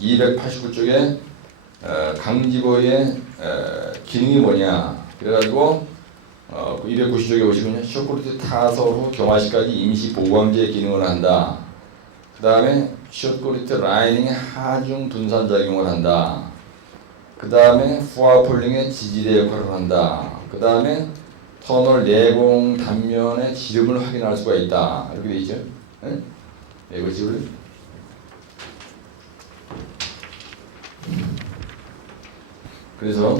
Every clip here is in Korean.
289쪽에 강지보의 기능이 뭐냐 그래가지고 290쪽에 보시면요 숏코리트 타설 후 경화 시까지 임시 보강제 기능을 한다. 그 다음에 숏코리트 라이닝의 하중 분산 작용을 한다. 그 다음에 후아폴링의 지지대 역할을 한다. 그 다음에 터널 내공 단면의 지름을 확인할 수가 있다. 이렇게 되어 있죠. 네? 이거 지름. 그래서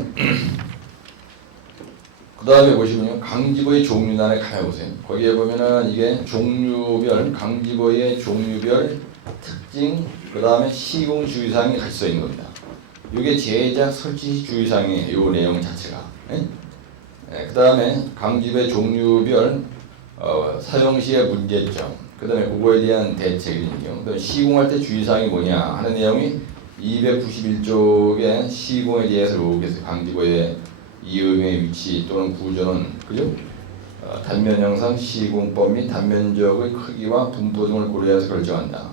그 다음에 보시면요 강지보의 종류란에 가보세요. 거기에 보면은 이게 종류별 강지보의 종류별 특징 그 다음에 시공 주의사항이 같이 써 있는 겁니다. 이게 제작 설치 주의사항이에요. 요 내용 자체가. 네? 네, 그 다음에 강지보의 종류별 사용 시의 문제점 그 다음에 그거에 대한 대책이죠. 그 다음에 시공할 때 주의사항이 뭐냐 하는 내용이 291쪽의 시공에 대해서 이렇게 강지보의 이음의 위치 또는 구조는 그죠? 단면 형상, 시공법 및 단면적의 크기와 분포 등을 고려해서 결정한다.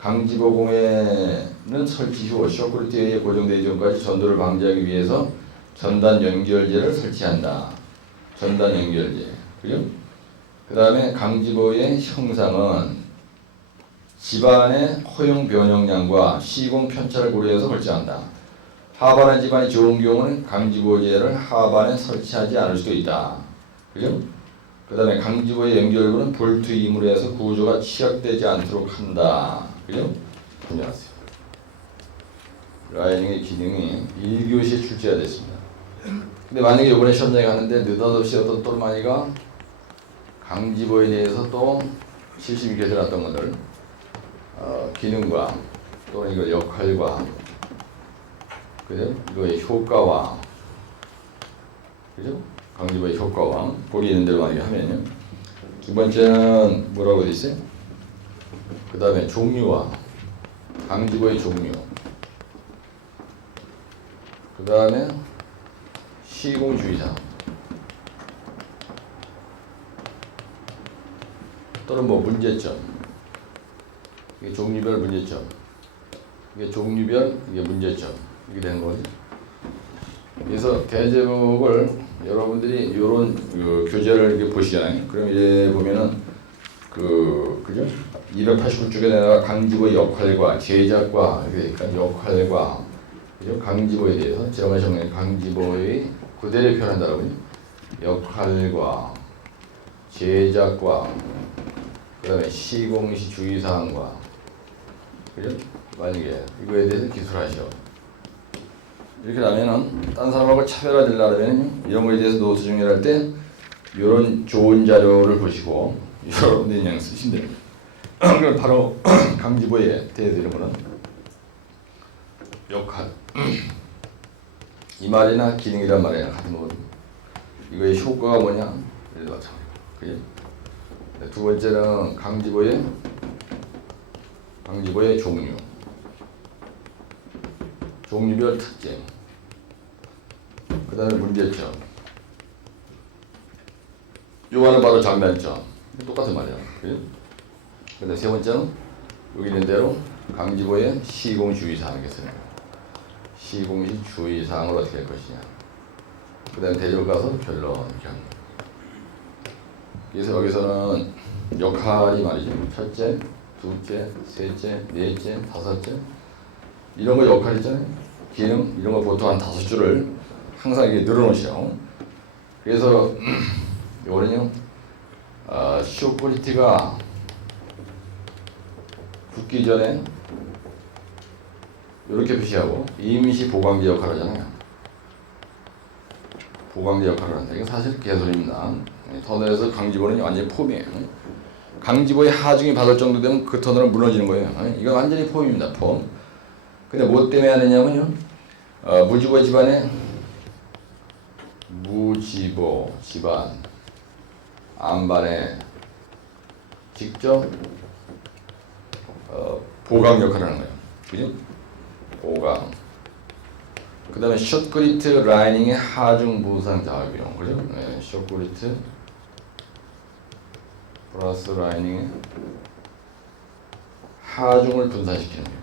강지보 공해는 설치 후 숏코리트에 고정되기 전까지 전도를 방지하기 위해서 전단 연결제를 설치한다. 전단 연결제, 그죠? 그 다음에 강지보의 형상은 집안의 허용 변형량과 시공 편차를 고려해서 설치한다. 하반의 집안이 좋은 경우는 강지보제를 하반에 설치하지 않을 수도 있다. 그죠? 그 다음에 강지보의 연결부는 볼트 힘으로 해서 구조가 취약되지 않도록 한다. 그죠? 안녕하세요. 라이닝의 기능이 1교시에 출제가 됐습니다. 근데 만약에 이번에 시험장에 가는데 느닷없이 어떤 똘마니가 강지보에 대해서 또 72교시에 나왔던 것들 기능과 또는 이거 역할과 그죠? 이거의 효과와 그죠? 강지보의 효과와 보기 있는 대로 만약에 하면요. 두 번째는 뭐라고 돼 있어요? 그 다음에 종류와 강지보의 종류 그 다음에 시공주의사항 또는 뭐 문제점 이게 종류별 문제점 이게 종류별 이게 문제점 이게 되는 거죠. 그래서 대제목을 여러분들이 이런 교재를 이렇게 보시잖아요. 그럼 이제 보면은 그죠? 289쪽에 내가 강지보의 역할과 제작과 그러니까 역할과 그죠? 강지보에 대해서 제가 말씀드린 강지보의 그대로 표현한다라고요. 역할과 제작과 그다음에 시공시 주의사항과 그죠? 만약에 이거에 대해서 기술하셔. 이렇게 하면은 딴 사람하고 차별화되려면 이런 거에 대해서 노트 정리할 때 이런 좋은 자료를 보시고 여러분들이 그냥 쓰시면 됩니다. 그럼 바로 강지보에 대해서 이런 거는 역할 이 말이나 기능이란 말이랑 같은 거거든요. 이거의 효과가 뭐냐? 이래도 마찬가지고. 그죠? 두 번째는 강지보의 종류 종류별 특징 그 다음에 문제점 요거는 바로 장단점 똑같은 말이야. 그죠? 근데 세 번째는 여기 있는 대로 강지보의 시공주의사항이 있어요. 시공시 주의사항을 어떻게 할 것이냐 그 다음에 대조 가서 결론 그래서 여기서는 역할이 말이죠. 첫째, 둘째, 셋째, 넷째, 다섯째 이런 거 역할이잖아요. 기능 이런 거 보통 한 5줄을 항상 이렇게 늘어놓으셔. 그래서 요거는요 숏코리트가 붙기 전에 이렇게 표시하고 임시 보강제 역할을 하잖아요. 보강제 역할을 한다. 이건 사실 개소리입니다. 터널에서 강지보는 완전히 폼이에요. 강지보의 하중이 받을 정도 되면 그 터널은 무너지는 거예요. 이건 완전히 폼입니다. 폼. 근데 뭐 때문에 하느냐면요. 무지보 집안에 무지보 집안 안반에 직접 보강 역할을 하는 거예요. 그죠? 보강. 그 다음에 숏코리트 라이닝의 하중 부상 작용. 그죠? 네, 숏코리트 플러스 라이닝의 하중을 분산시키는 거예요.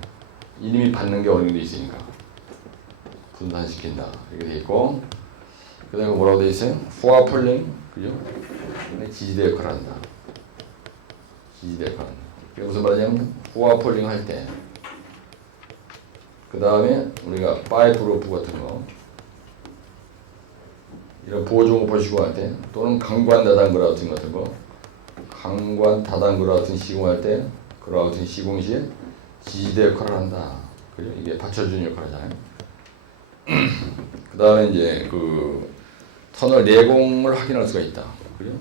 이님이 받는 게 어느 게 있으니까 분산시킨다 이렇게 돼 있고, 그다음에 뭐라고 돼 있어요? 포화폴링, 그죠? 지지대 역할을 한다. 지지대 역할. 그게 무슨 말이냐면 포화폴링 할 때, 그 다음에 우리가 파이프 로프 같은 거, 이런 보조 보시고 할 때, 또는 강관 다단구 같은 거, 강관 다단구 같은 시공할 때, 그와 같은 시공 시에 지지대 역할을 한다. 그죠? 이게 받쳐주는 역할을 하잖아요. 그 다음에 이제 그 터널 내공을 확인할 수가 있다. 그죠?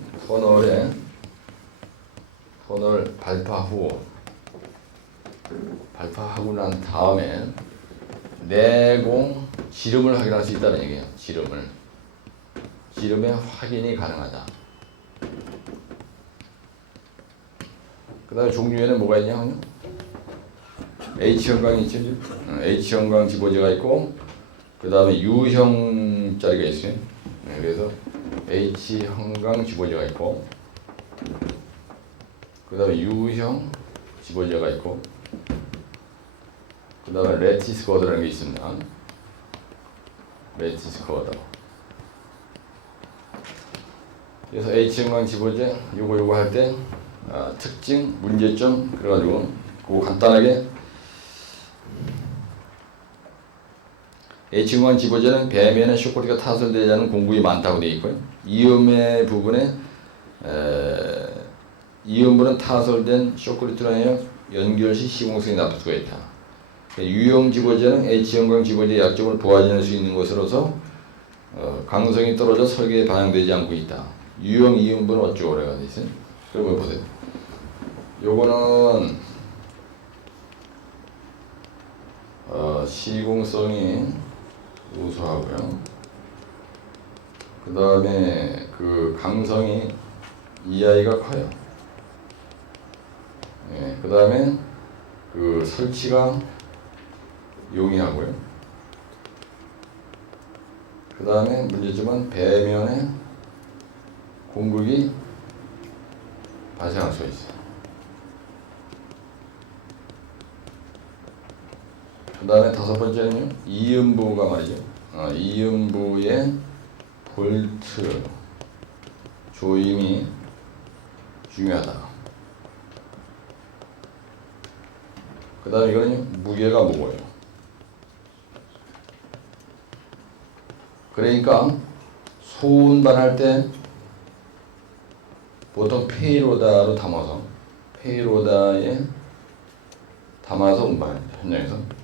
터널 발파하고 난 다음에 내공 지름을 확인할 수 있다는 얘기예요. 지름의 확인이 가능하다. 그 다음에 종류에는 뭐가 있냐? H형광이 있죠. H형광 집어제가 있고, 그 다음에 U형짜리가 있어요. 그래서 H형광 집어제가 있고, 그 다음에 U형 집어제가 있고, 그 다음에 레티스 거드라는 게 있습니다. 레티스 거드. 그래서 H형광 집어제 요거 할 때 특징, 문제점 그래가지고 그거 간단하게 H형광 집어제는 배면에 쇼크리가 타설되지 않은 공구이 많다고 되어 있고요. 이음의 부분에 이음부는 타설된 쇼크리트라인의 연결시 시공성이 나쁠 수가 있다. U형 집어제는 H형광 집어제의 약점을 보완할 수 있는 것으로서 강성이 떨어져 설계에 반영되지 않고 있다. U형 이음부는 어쩌고 그래가 돼 있어요. 그러면 보세요. 요거는 시공성이 우수하고요. 그 다음에 그 강성이 이 아이가 커요. 예, 그 다음에 그 설치가 용이하고요. 그 다음에 문제점은 배면에 공극이 발생할 수 있어요. 그 다음에 다섯 번째는요, 이음부가 말이죠. 이음부의 볼트 조임이 중요하다. 그 다음에 이거는요, 무게가 무거워요. 그러니까 소운반할 때 보통 페이로다로 담아서 페이로다에 담아서 운반합니다. 현장에서.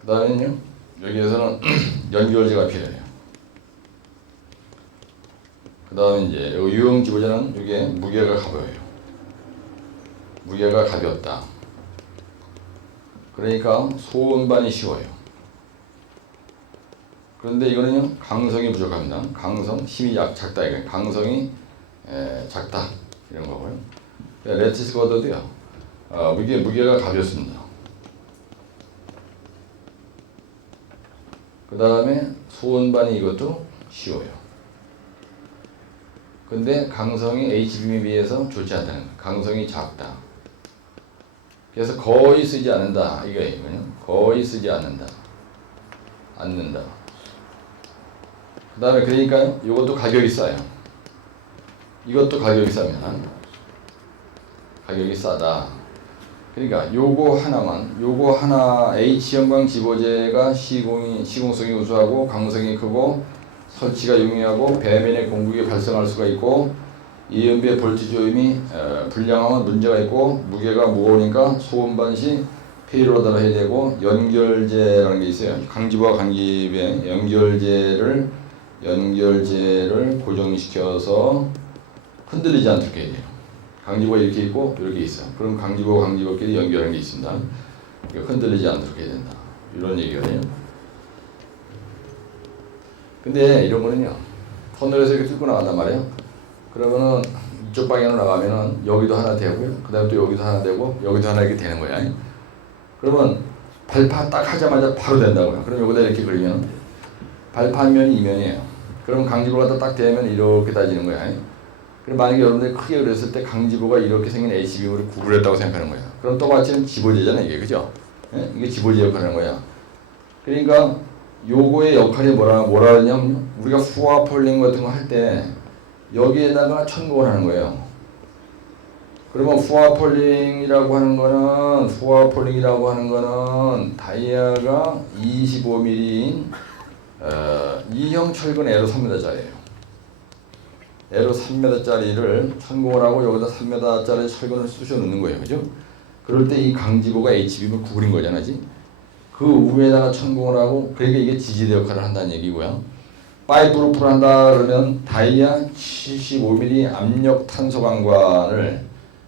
그 다음에는요, 여기에서는 연결제가 필요해요. 그 다음에 이제 유형 집어제는 이게 무게가 가벼워요. 무게가 가볍다. 그러니까 소운반이 쉬워요. 그런데 이거는요, 강성이 부족합니다. 강성, 힘이 작다 이거예요. 강성이 작다 이런 거고요. 레티스 거드도요, 무게가 가볍습니다. 그 다음에 소운반이 이것도 쉬워요. 근데 강성이 HBM에 비해서 좋지 않다는 거예요. 강성이 작다. 그래서 거의 쓰지 않는다 이거예요. 거의 쓰지 않는다. 그 다음에 그러니까요, 이것도 가격이 싸요. 이것도 가격이 쌉니다. 가격이 싸다. 그러니까 요거 하나 H형광 집어제가 시공성이 우수하고 강성이 크고 설치가 용이하고 배면에 공극이 발생할 수가 있고 이음비의 볼트 조임이 불량하면 문제가 있고 무게가 무거우니까 소음반 시 페이로다로 해야 되고 연결제라는 게 있어요. 강집과 강집의 연결제를 고정시켜서 흔들리지 않도록 해야 돼요. 강집어가 이렇게 있고 이렇게 있어. 그럼 강집어와 강집어끼리 연결하는 게 있습니다. 흔들리지 않도록 해야 된다. 이런 얘기거든요. 근데 이런 거는요, 터널에서 이렇게 뚫고 나간단 말이에요. 그러면은 이쪽 방향으로 나가면은 여기도 하나 되고요. 그 다음에 또 여기도 하나 되고 여기도 하나 이렇게 되는 거야. 그러면 발파 딱 하자마자 바로 된다고요. 그럼 여기다 이렇게 그리면 발파 한 면이 이 면이에요. 그럼 강집을 갖다 딱 대면 이렇게 따지는 거야. 그럼 만약에 여러분들이 크게 그렸을 때 강지부가 이렇게 생긴 HB를 구부렸다고 생각하는 거야. 그럼 또마치는 지보제잖아 이게, 그죠? 예? 이게 지보제 역할을 하는 거야. 그러니까 요거의 역할이 뭐라 하냐면 우리가 후화 폴링 같은 거 할 때 여기에다가 천공을 하는 거예요. 그러면 후화 폴링이라고 하는 거는 다이아가 25mm인 E형 철근 에로 3m짜리예요. 에로 3m짜리를 천공을 하고 여기다 3m짜리 철근을 쑤셔 넣는 거예요. 그죠? 그럴 때 이 강지보가 HB를 구부린 거잖아. 그 위에다가 천공을 하고, 그러니까 이게 지지대 역할을 한다는 얘기고요. 파이프루프를 한다 그러면 다이아 75mm 압력 탄소 강관을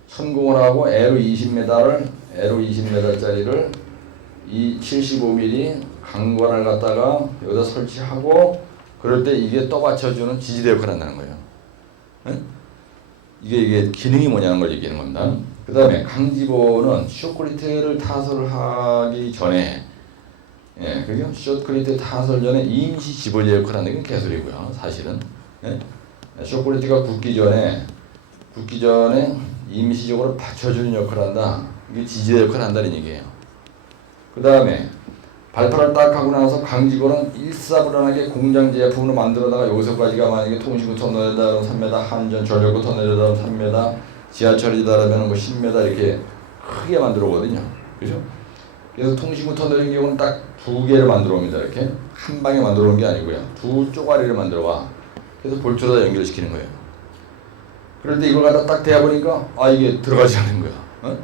천공을 하고 에로 20m짜리를 이 75mm 강관을 갖다가 여기다 설치하고, 그럴 때 이게 떠받쳐주는 지지대 역할을 한다는 거예요. 네? 이게 기능이 뭐냐는 걸 얘기하는 겁니다. 그 다음에 강지보는 쇼크리트를 타설을 하기 전에, 예, 그죠? 쇼크리트 타설 전에 임시 지보제 역할을 하는 게 개소리고요, 사실은. 예? 쇼크리트가 굳기 전에 임시적으로 받쳐주는 역할을 한다. 이게 지지대 역할을 한다는 얘기예요. 그 다음에 발파를 딱 하고 나서 강지보는 일사불란하게 공장 제품으로 만들어다가 여기서까지가 만약에 통신구 터널이다 그러면 3m, 한전 전력구 터널이다 그러면 3m, 지하철이다 그러면 뭐 10m 이렇게 크게 만들어 오거든요. 그죠? 그래서 통신구 터널인 경우는 딱 두 개를 만들어 옵니다. 이렇게 한 방에 만들어 온 게 아니고요. 두 쪼가리를 만들어 와. 그래서 볼트로다 연결시키는 거예요. 그럴 때 이걸 갖다 딱 대보니까 이게 들어가지 않는 거야. 어?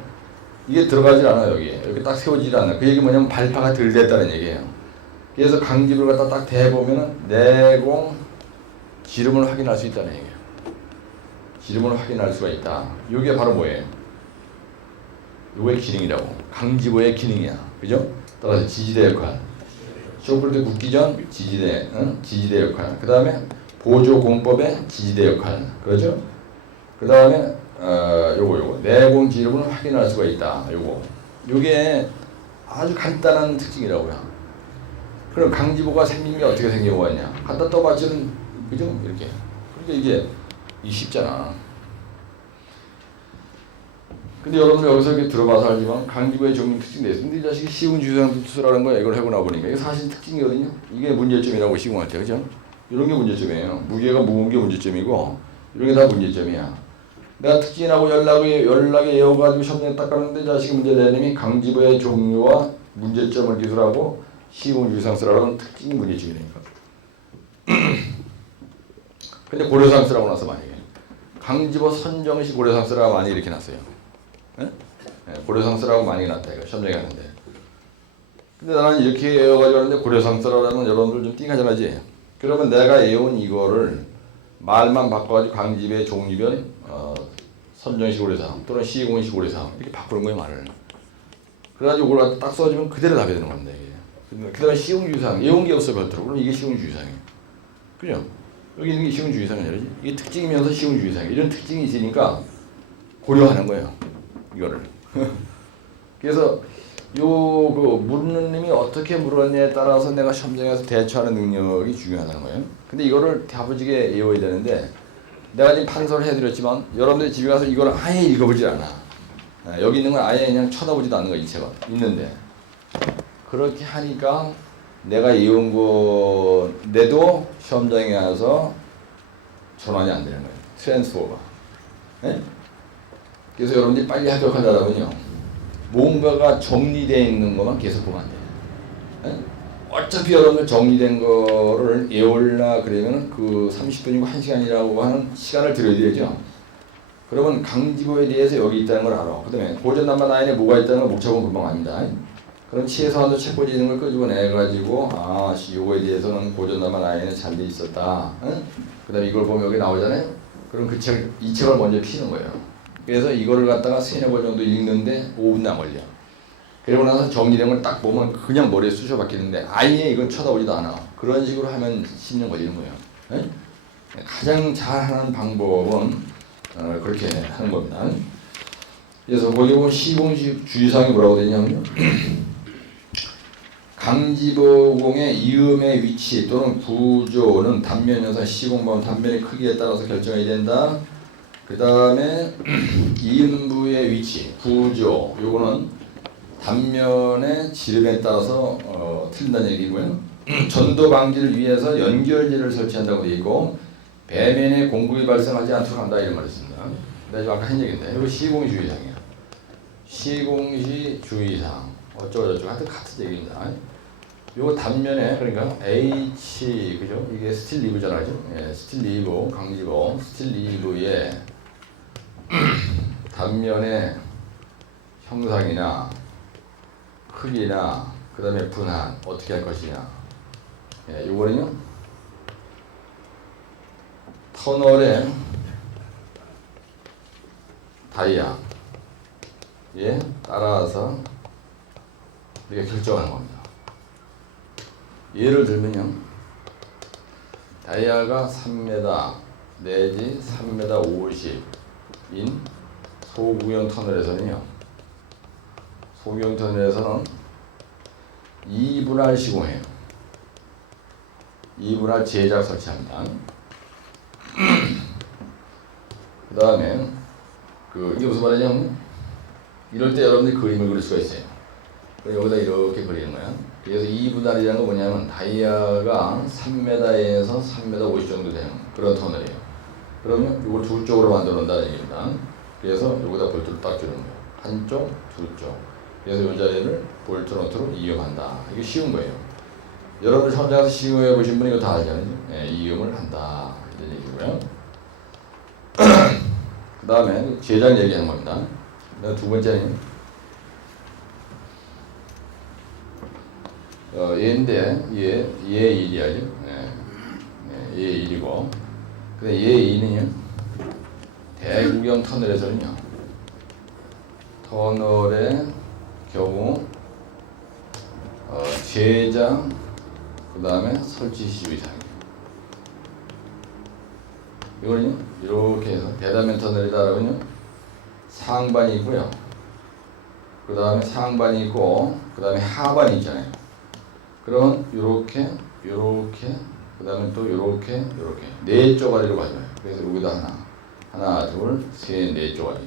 이게 들어가질 않아요. 여기에 이렇게 딱 세워지질 않아요. 그 얘기 뭐냐면 발파가 덜 됐다는 얘기예요. 그래서 강지를 갖다 딱 대보면은 내공 지름을 확인할 수 있다는 얘기예요. 지름을 확인할 수가 있다. 이게 바로 뭐예요? 요거의 기능이라고. 강지보의 기능이야. 그죠? 따라서 지지대 역할. 쇼크리트 굳기 전 지지대 역할. 그 다음에 보조 공법의 지지대 역할. 그렇죠? 그 다음에 요거 내공 지름을 확인할 수가 있다. 요게 아주 간단한 특징이라고요. 그럼 강지보가 생긴 게 어떻게 생겨왔냐? 갖다 떠받치는, 그죠? 이렇게. 그러니까 이게 쉽잖아. 근데 여러분 여기서 이렇게 들어봐서 알지만 강지보의 종류 특징도 있어요. 근데 이 자식이 시공 주상 수라는 거 이걸 하고 나보니까 이게 사실 특징이거든요. 이게 문제점이라고 시공할 때, 그죠? 이런 게 문제점이에요. 무게가 무거운 게 문제점이고 이런 게 다 문제점이야. 내가 특징하고 연락에 이어가지고 시험장에 딱 가는데 자식이 문제 내님이 강지보의 종류와 문제점을 기술하고 시공 주상수라는 특징이 문제점이니까. 근데 고려상수라고 나서 만약에 강지보 선정시 고려상수라고 많이 이렇게 났어요. 네? 고려상수라고 많이 났다 이거 시험장에 가는데. 근데 나는 이렇게 외워가지고 하는데 고려상수라는 여러분들 좀 띵하잖아지. 그러면 내가 외운 이거를 말만 바꿔가지고 강지보의 종류별 선정시 고려상 또는 시공시 고려상 이렇게 바꾸는 거예요 말을. 그래가지고 이걸 딱 써주면 그대로 답이 되는 겁니다 이게. 그 다음에 시공주의사항 외운 게 없어 별도로. 그럼 이게 시공주의사항이에요. 그죠? 여기 있는 게 시공주의사항이죠. 이게 특징이면서 시공주의사항 이런 특징이 있으니까 고려하는 거예요. 이거를. 그래서 그 묻는 님이 어떻게 물었냐에 따라서 내가 시험장에서 대처하는 능력이 중요하다는 거예요. 근데 이거를 다부지게 외워야 되는데 내가 지금 판서를 해드렸지만 여러분들이 집에 가서 이걸 아예 읽어보질 않아. 여기 있는 건 아예 그냥 쳐다보지도 않는 거야 이 책은. 있는데 그렇게 하니까 내가 외운 건데도 시험장에 가서 전환이 안 되는 거예요. 트랜스퍼가. 네? 그래서 여러분들이 빨리 합격하려면요 뭔가가 정리되어 있는 것만 계속 보면 안 돼요. 네? 어차피 여러분들 정리된 거를 외우려 그러면 그 30분이고 1시간이라고 하는 시간을 들여야죠. 그러면 강지보에 대해서 여기 있다는 걸 알아. 그 다음에 고전난만 라인에 뭐가 있다는 걸 못 잡으면 금방 압니다. 그럼 최소한도 책꽂이 있는 걸 끄집어내가지고 요거에 대해서는 고전난만 라인에 잘 돼 있었다. 응? 그 다음에 이걸 보면 여기 나오잖아요. 그럼 이 책을 먼저 피는 거예요. 그래서 이거를 갖다가 3-4번 정도 읽는데 5분도 안 걸려. 그리고 나서 정리된 걸 딱 보면 그냥 머리에 쑤셔 박히는데 아예 이건 쳐다보지도 않아. 그런 식으로 하면 10년 걸리는 거예요. 네? 가장 잘하는 방법은 그렇게 하는 겁니다. 그래서 거기 보면 시공주의사항이 뭐라고 되냐면요. 강지보공의 이음의 위치 또는 구조는 단면 영상 시공범 단면의 크기에 따라서 결정이 된다. 그 다음에 이음부의 위치, 구조, 요거는 단면의 지름에 따라서 틀린다는 얘기고요. 전도 방지를 위해서 연결재를 설치한다고 되어 있고 배면에 공급이 발생하지 않도록 한다 이런 말을 했습니다. 내가 아까 한 얘기인데 이거 시공주의상이야. 시공시 주의상 어쩌고저쩌고 하여튼 같은 얘기입니다. 요거 단면에 그러니까 H 그죠? 이게 스틸 리브잖아요. 예, 스틸 리브 강지보 스틸 리브의 단면의 형상이나 크기나 그 다음에 분한 어떻게 할 것이냐. 예, 요거는요 터널의 다이아에 따라서 우리가 결정하는 겁니다. 예를 들면요 다이아가 3m 내지 3m 50인 소구형 터널에서는요 2분할 시공해요. 2분할 제작 설치합니다. 그 다음에 이게 무슨 말이냐면 이럴 때 여러분들이 그림을 그릴 수가 있어요. 여기다 이렇게 그리는 거야. 그래서 2분할이라는 건 뭐냐면 다이아가 3m에서 3m 50 정도 되는 그런 터널이에요. 그러면 이걸 두 쪽으로 만들어 놓는다는 얘기입니다. 그래서 여기다 볼트를 딱 주는 거예요. 한쪽, 두 쪽. 그래서 이 자리를 볼트 너트로 이음한다. 이게 쉬운 거예요. 여러분들 현장에서 시공해 보신 분이 이거 다 알잖아요. 네, 이음을 한다. 이런 얘기고요. 그 다음에 제작 얘기하는 겁니다. 두 번째는 얘인데 얘 1이야죠. 얘 1이고 근데 얘 2는요 대구경 터널에서는요 터널의 경우 제작 그 다음에 설치 시주 이상이에요. 이거는요 이렇게 해서 배다면 터널이다라고요 상반이 있고요. 그 다음에 상반이 있고 그 다음에 하반이 있잖아요. 그러면 요렇게 그 다음에 또 요렇게 네 쪼가리로 가져요. 그래서 여기다 하나 둘 셋 네 쪼가리.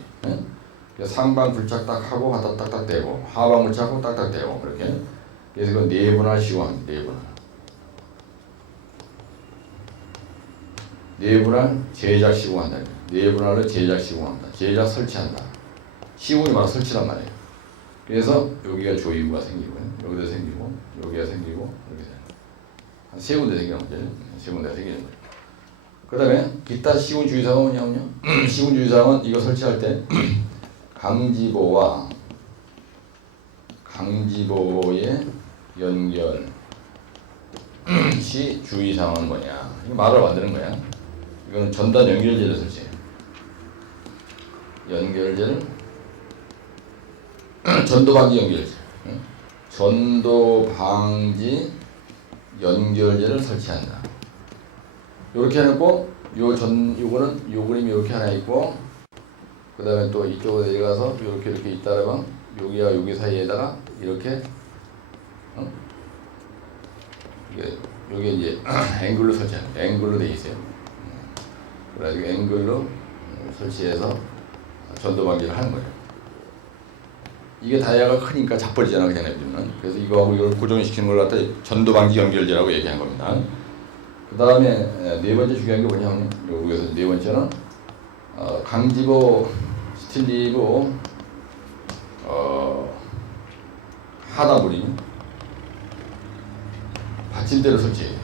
상반 굴착 딱 하고 갖다 딱딱 대고 하반 굴착하고 딱딱 대고 그렇게. 그래서 이건 네 분할 시공합니다. 네 분할 제작 시공한다. 네 분할로 제작 시공한다. 제작 설치한다. 시공이 바로 설치란 말이에요. 그래서 여기가 조이구가 생기고요. 여기도 생기고 여기가 생기고 이렇게 돼요. 한 세 군데 생기는 거죠. 세 군데가 생기는 거예요. 그 다음에 기타 시공 주의사항은 뭐냐면요. 시공 주의사항은 이거 설치할 때 강지보와 강지보의 연결 시 주의사항은 뭐냐. 이거 말을 만드는 거야. 이거는 전단 연결제를 설치해요. 연결제를 전도방지 연결제. 전도방지 연결제를 설치한다. 이렇게 해놓고 요거는 요 그림이 이렇게 하나 있고 그 다음에 또 이쪽으로 내려가서 이렇게 있다라면 여기와 여기 사이에다가 이렇게 여기 이제 앵글로 설치합니다. 앵글로 돼 있어요. 그래가지고 앵글로 설치해서 전도방지를 하는 거예요. 이게 다이아가 크니까 자빠지잖아 그냥 내비두면. 그래서 이거하고 이걸 고정시키는 걸 갖다 전도방지 연결제라고 얘기한 겁니다. 그 다음에 네 번째 중요한 게 뭐냐면 여기서 네 번째는 강지보 스틸리브 하단부리 받침대를 설치해요.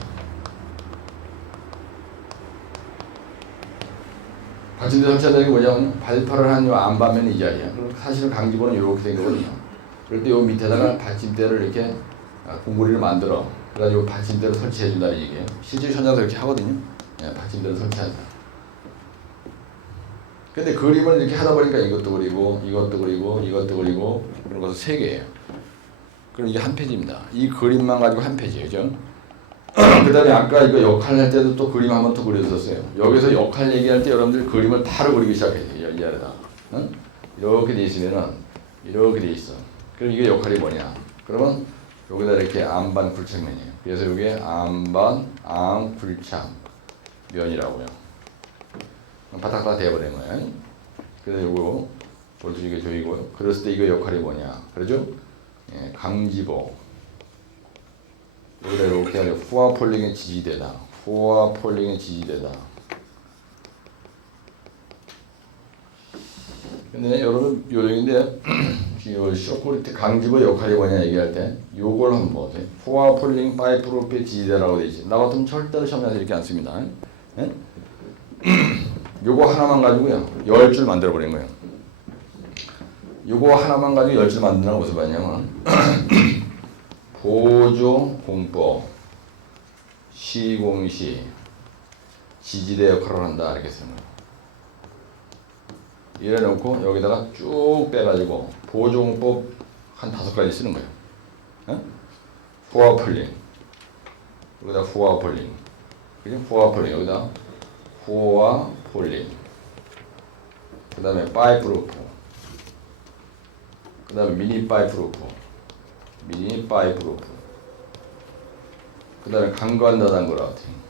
받침대 설치한다는 게 뭐냐면 발파를 한 요 안반면이 이 자리야. 사실은 강지보는 이렇게 된 거거든요. 그럴 때 요 밑에다가 받침대를 이렇게 공구리를 만들어. 그래가지고 받침대를 설치해 준다는 얘기예요. 실제 현장에서 이렇게 하거든요. 네, 받침대를 설치한다. 근데 그림을 이렇게 하다 보니까 이것도 그리고 그런 것을 세 개예요. 그럼 이게 한 페이지입니다. 이 그림만 가지고 한 페이지예요. 그죠? 그 다음에 아까 이거 역할 할 때도 또 그림 한번 또 그려줬었어요. 여기서 역할 얘기할 때 여러분들 그림을 바로 그리기 시작해요. 이 아래다. 응? 이렇게 돼 있으면은 이렇게 돼 있어. 그럼 이게 역할이 뭐냐? 그러면 여기다 이렇게 암반 굴착면이에요. 그래서 이게 암반 암 굴착 면이라고요. 바닥 돼버린 거야. 그래서 요거 볼트 이게 조이고요. 그랬을 때 이거 역할이 뭐냐? 그러죠? 예, 강지보. 여기다 이렇게 하려 후와 폴링의 지지대다. 후와 폴링의 지지대다. 근데 여러분 요령인데 쇼코리트 강지보 역할이 뭐냐 얘기할 때 요걸 한번 보세요. 후와 폴링 파이프로프의 지지대라고 돼 있지. 나 같으면 절대로 시험에서 이렇게 안 씁니다. 예? 요거 하나만 가지고요 10줄 만들어 버린 거예요. 요거 하나만 가지고 10줄 만드는 건 무슨 말이냐면 보조 공법 시공시 지지대 역할을 한다 이렇게 쓰는 거예요. 이래 놓고 여기다가 쭉 빼가지고 보조 공법 한 5가지 쓰는 거예요. 어? 후와 폴링 여기다 후와 폴링 그죠? 후와 폴링 여기다 후와 폴링 그 다음에 파이프루프 그 다음에 미니 파이프루프 그 다음에 강관다단그라우팅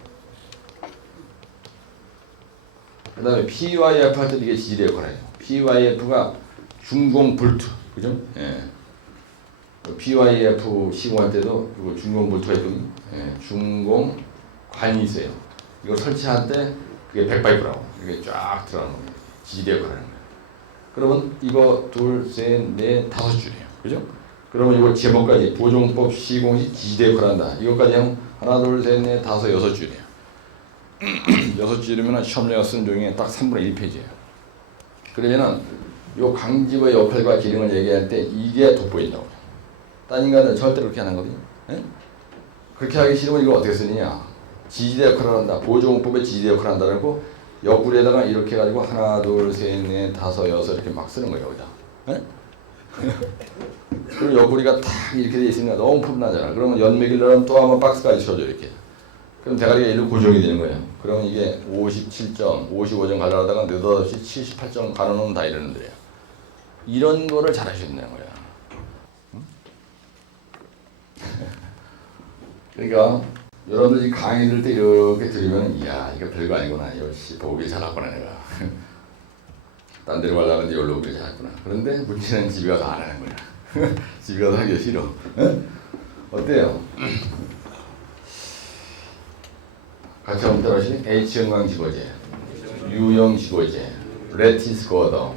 그 다음에 PYF 할 때 이게 지지대 역할을 해요. PYF가 중공 볼트 그죠? 예. PYF 시공할 때도 그리고 중공 볼트가 있거든요. 예. 중공 관이 있어요. 이거 설치할 때 그게 백파이프라고 이게 쫙 들어가는 거예요. 지지대 역할을 하는 거예요. 그러면 이거 둘, 셋, 넷, 5줄이에요. 그죠? 그러면 이거 제목까지 보정법 시공시 지지대 역할을 한다. 이것까지 하면 하나, 둘, 셋, 넷, 5, 6줄이에요. 6줄이면 시험자가 쓰는 종이에 딱 3분의 1페이지예요. 그러면은 요 강지보의 역할과 기능을 얘기할 때 이게 돋보인다고요. 딴 인간은 절대로 그렇게 안 하거든요. 예? 그렇게 하기 싫으면 이걸 어떻게 쓰느냐? 지지대 역할을 한다. 보조공법의 지지대 역할을 한다고 옆구리에다가 이렇게 해가지고 하나, 둘, 셋, 넷, 5, 6 이렇게 막 쓰는 거예요. 여기다. 예? 그리고 옆구리가 탁 이렇게 돼 있으니까 너무 푸근하잖아. 그러면 연맥이려면 또 한번 박스까지 쳐줘 이렇게. 그럼 대가리가 일로 고정이 되는 거예요. 그러면 이게 57점, 55점 가려다가 느닷없이 78점 가는 놈 다 이러는 데요. 이런 거를 잘 하셔야 되는 거야. 응? 그러니까 여러분들이 강의 들을 때 이렇게 들으면 이야 이거 별거 아니구나. 역시 보길 잘했구나 내가. 딴 데로 가려고 하는데 여기로 오길 잘했구나. 그런데 문제는 집에 가서 안 하는 거야. 집에 가서 하기 싫어. 응? 어때요? 같이 한번 따라하시죠. H형광 지거제, U형 지거제, 레티스 거더.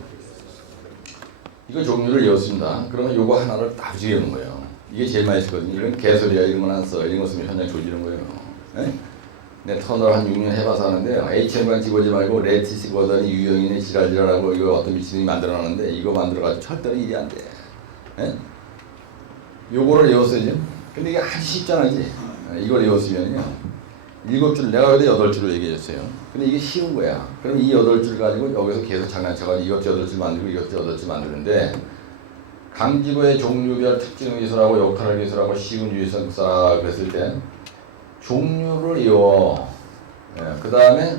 이거 종류를 외웠습니다. 그러면 요거 하나를 다 외우는 거예요. 이게 제일 많이 쓰거든요. 이런 개소리야. 이런 건 안 써. 이런 거 쓰면 현장 조지는 거예요. 에? 내 터널 한 6년 해봐서 하는데요. H형광 지거제 말고 레티스 거더니 U형이네 지랄지랄하고 이거 어떤 미친놈이 만들어놨는데 이거 만들어가지고 절대로 일이 안 돼. 에? 요거를 외웠어야죠. 근데 이게 아주 쉽잖아, 이제. 이걸 외웠으면요. 7줄, 내가 그때 8줄로 얘기했어요. 근데 이게 쉬운 거야. 그럼 이 8줄 가지고 여기서 계속 장난쳐가지고 이것저것 8줄 만들고 이것저것 8줄 만드는데 강지보의 종류별 특징 기술하고 역할 기술하고 시군 유의성 사 그랬을 때 종류를 외워. 예, 그 다음에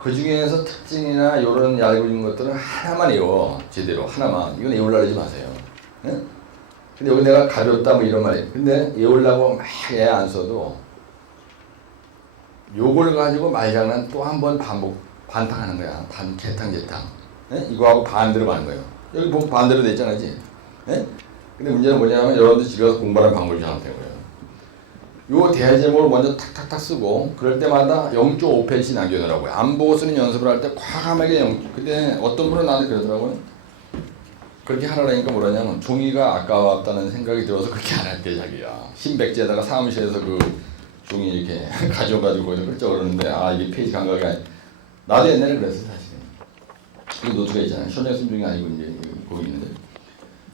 그 중에서 특징이나 이런 알고 있는 것들은 하나만 외워. 제대로 하나만. 이건 외우려고 하지 마세요. 예? 근데 여기 내가 가볍다 뭐 이런 말이에요. 근데 외우려고 막 애 안 써도 요걸 가지고 말장난 또 한 번 반탕하는 거야. 개탕. 예? 이거하고 반대로 가는 거예요. 여기 보면 반대로 돼 있잖아, 지. 예? 근데 문제는 뭐냐면 여러분들 집에 가서 공부하는 방법이 잘못된 거예요. 요 대제목을 먼저 탁탁탁 쓰고 그럴 때마다 0.5페이지 남겨놓으라고요. 안 보고 쓰는 연습을 할 때 과감하게 근데 어떤 분은 나한테 그러더라고요. 그렇게 하라니까 뭐라냐면 종이가 아까웠다는 생각이 들어서 그렇게 안 할게 자기야. 신백지에다가 사무실에서 그 종이 이렇게 가져가지고 그랬죠 그러는데 아 이게 페이지 감각이 아니. 나도 옛날에 그랬어 사실은. 이 노트가 있잖아요. 현역순 중이 아니고 이제 거기 있는데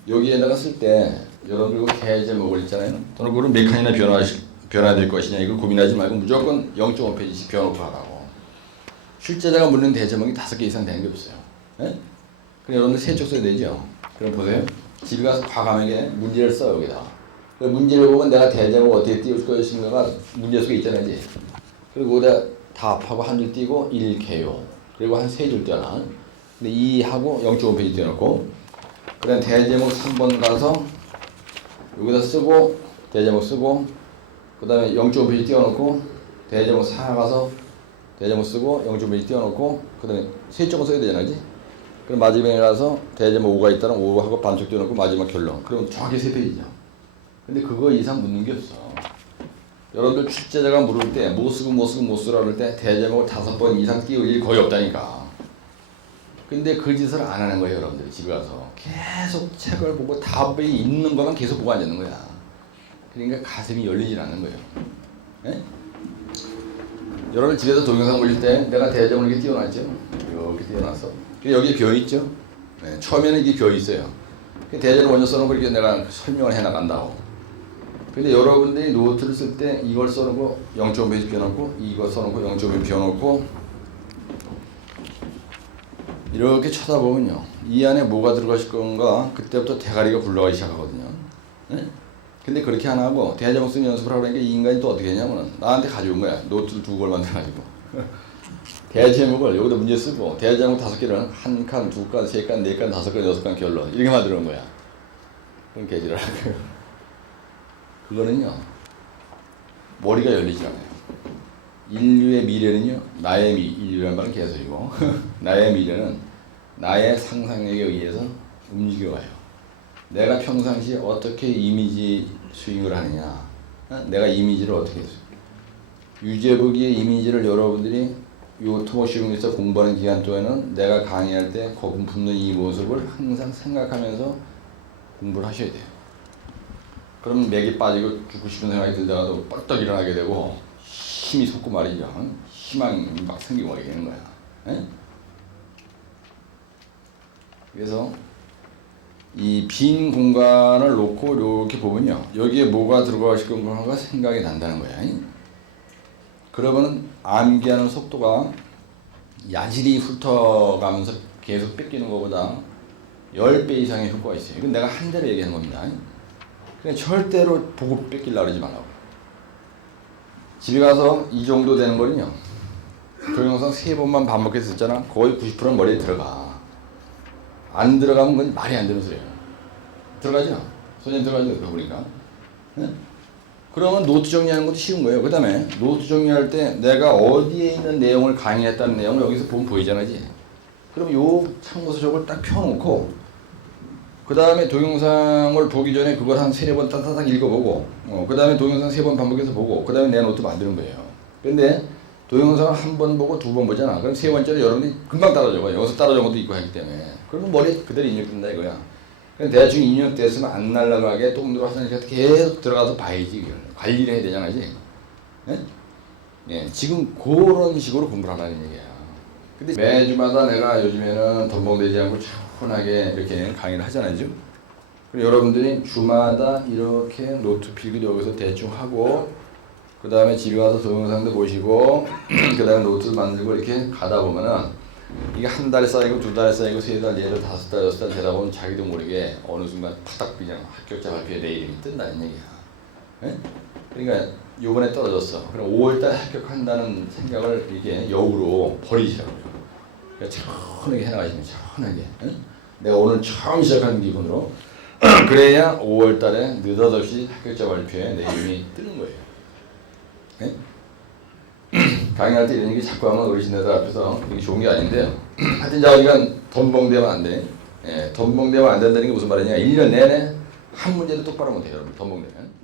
여기에다가 쓸 때 여러분 그리고 대제목을 있잖아요. 또는 그걸 몇 칸이나 변화될 것이냐 이걸 고민하지 말고 무조건 0.5페이지씩 변호를 하라고. 출제자가 묻는 대제목이 5개 이상 되는 게 없어요. 예? 그럼 여러분들 3쪽 써야 되죠. 그럼 보세요. 집에 가서 과감하게 문제를 써 여기다. 그 문제를 보면 내가 대제목 어떻게 띄울 것인가가 문제 속에 있잖아요. 이제. 그리고 거기다 답하고 한 줄 띄고 1개요. 그리고 한 3줄 띄어놔. 근데 2하고 0.5페이지 띄워놓고 그 다음 대제목 3번 가서 여기다 쓰고 대제목 쓰고 그 다음에 0.5페이지 띄워놓고 대제목 4 가서 대제목 쓰고 0.5 띄워놓고 그 다음에 세쪽은 써야 되잖아, 그지? 그럼 마지막에 가서 대제목 5가 있다면 5하고 반쪽 띄워놓고 마지막 결론. 그럼 정확히 3페이지죠. 근데 그거 이상 묻는 게 없어. 여러분들 출제자가 물을 때 뭐 쓰고 뭐 쓰고 뭐 쓰라 그럴 때 대제목을 5번 이상 띄울 일이 거의 없다니까. 근데 그 짓을 안 하는 거예요, 여러분들. 집에 가서 계속 책을 보고 답이 있는 것만 계속 보고 앉는 거야. 그러니까 가슴이 열리질 않는 거예요. 예? 여러분 집에서 동영상 보실 때 내가 대제목을 이렇게 띄워놨죠. 이렇게 띄워놨어. 여기 벼 있죠. 네, 처음에는 이게 벼 있어요. 대제목 먼저 써놓고 이렇게 내가 설명을 해나간다고. 근데 여러분들이 노트를 쓸 때 이걸 써놓고 0.5페이지 펴놓고 이거 써놓고 0.5 펴놓고 이렇게 쳐다보면요. 이 안에 뭐가 들어가실 건가 그때부터 대가리가 굴러가기 시작하거든요. 네? 근데 그렇게 안 하고 대제목 쓰는 연습을 하려니까 이 인간이 또 어떻게 했냐면 나한테 가져온 거야. 노트를 2걸 만들어가지고 대제목을 여기다 문제 쓰고 대제목 5개를 1칸, 2칸, 3칸, 4칸, 5칸, 6칸 결론 이렇게 만들어 온 거야. 그럼 개지를 하고요. 그거는요. 머리가 열리지 않아요. 인류의 미래는요. 나의 인류라는 말은 개소리고 나의 미래는 나의 상상력에 의해서 움직여가요. 내가 평상시에 어떻게 이미지 스윙을 하느냐, 내가 이미지를 어떻게 했어요. 유재복의 이미지를 여러분들이 요 토목시공에서 공부하는 기간 동안에는 내가 강의할 때 거품 품는 이 모습을 항상 생각하면서 공부를 하셔야 돼요. 그럼 맥이 빠지고 죽고 싶은 생각이 들다가도 뻘떡 일어나게 되고 힘이 솟고 말이죠. 희망이 막 생기고 되는 거야. 에? 그래서 이 빈 공간을 놓고 이렇게 보면요. 여기에 뭐가 들어가실 건가 생각이 난다는 거야. 그러면 암기하는 속도가 야질이 훑어가면서 계속 뺏기는 것보다 10배 이상의 효과가 있어요. 이건 내가 한 대로 얘기하는 겁니다. 그냥 절대로 보고 뺏기려고 그러지 말라고. 집에 가서 이 정도 되는 거는요. 동영상 3번만 반복해서 듣잖아. 거의 90%는 머리에 들어가. 안 들어가면 그건 말이 안 되는 소리예요. 들어가죠? 선생님 들어가죠? 들어보니까. 네? 그러면 노트 정리하는 것도 쉬운 거예요. 그 다음에 노트 정리할 때 내가 어디에 있는 내용을 강의했다는 내용을 여기서 보면 보이잖아요. 그럼 요 참고서 저걸 딱 펴놓고 그 다음에 동영상을 보기 전에 그걸 한 3-4번 따다닥 읽어보고 그 다음에 동영상 3번 반복해서 보고 그 다음에 내 노트 만드는 거예요. 근데 동영상을 1번 보고 2번 보잖아. 그럼 3번째로 여러분이 금방 따라 적어요. 여기서 따라 적은 것도 있고 하기 때문에. 그러면 머리에 그대로 입력된다 이거야. 대충 입력됐으면 안 날아가게 똥들어 화장실 계속 들어가서 봐야지. 이걸. 관리를 해야 되잖아. 네? 예, 지금 그런 식으로 공부를 하라는 얘기야. 근데 매주마다 내가 요즘에는 덤벙대지 않고 차분하게 이렇게 강의를 하잖아요. 그리고 여러분들이 주마다 이렇게 노트 필기도 여기서 대충 하고 그 다음에 집에 가서 동영상도 보시고 그 다음에 노트를 만들고 이렇게 가다 보면은 이게 한 달에 쌓이고 2달에 쌓이고 3달, 4달, 5달, 6달 되다 보면 자기도 모르게 어느 순간 파닥 그냥 합격자 발표에 내 이름이 뜬다는 얘기야. 네? 그러니까 요번에 떨어졌어. 그럼 5월달에 합격한다는 생각을 이게 역으로 버리시라고요. 그러니까 차분하게 해나가시면 차분하게. 네? 내가 오늘 처음 시작하는 기분으로 그래야 5월달에 느닷없이 합격자 발표에 내 이름이 뜨는 거예요. 네? 강의할 때 이런 얘기 자꾸 하면 어르신들 앞에서 되게 좋은 게 아닌데요. 하여튼 자 우리가 덤벙대면 안 돼. 예, 덤벙대면 안 된다는 게 무슨 말이냐. 1년 내내 한 문제도 똑바로 못해요. 여러분 덤벙대면.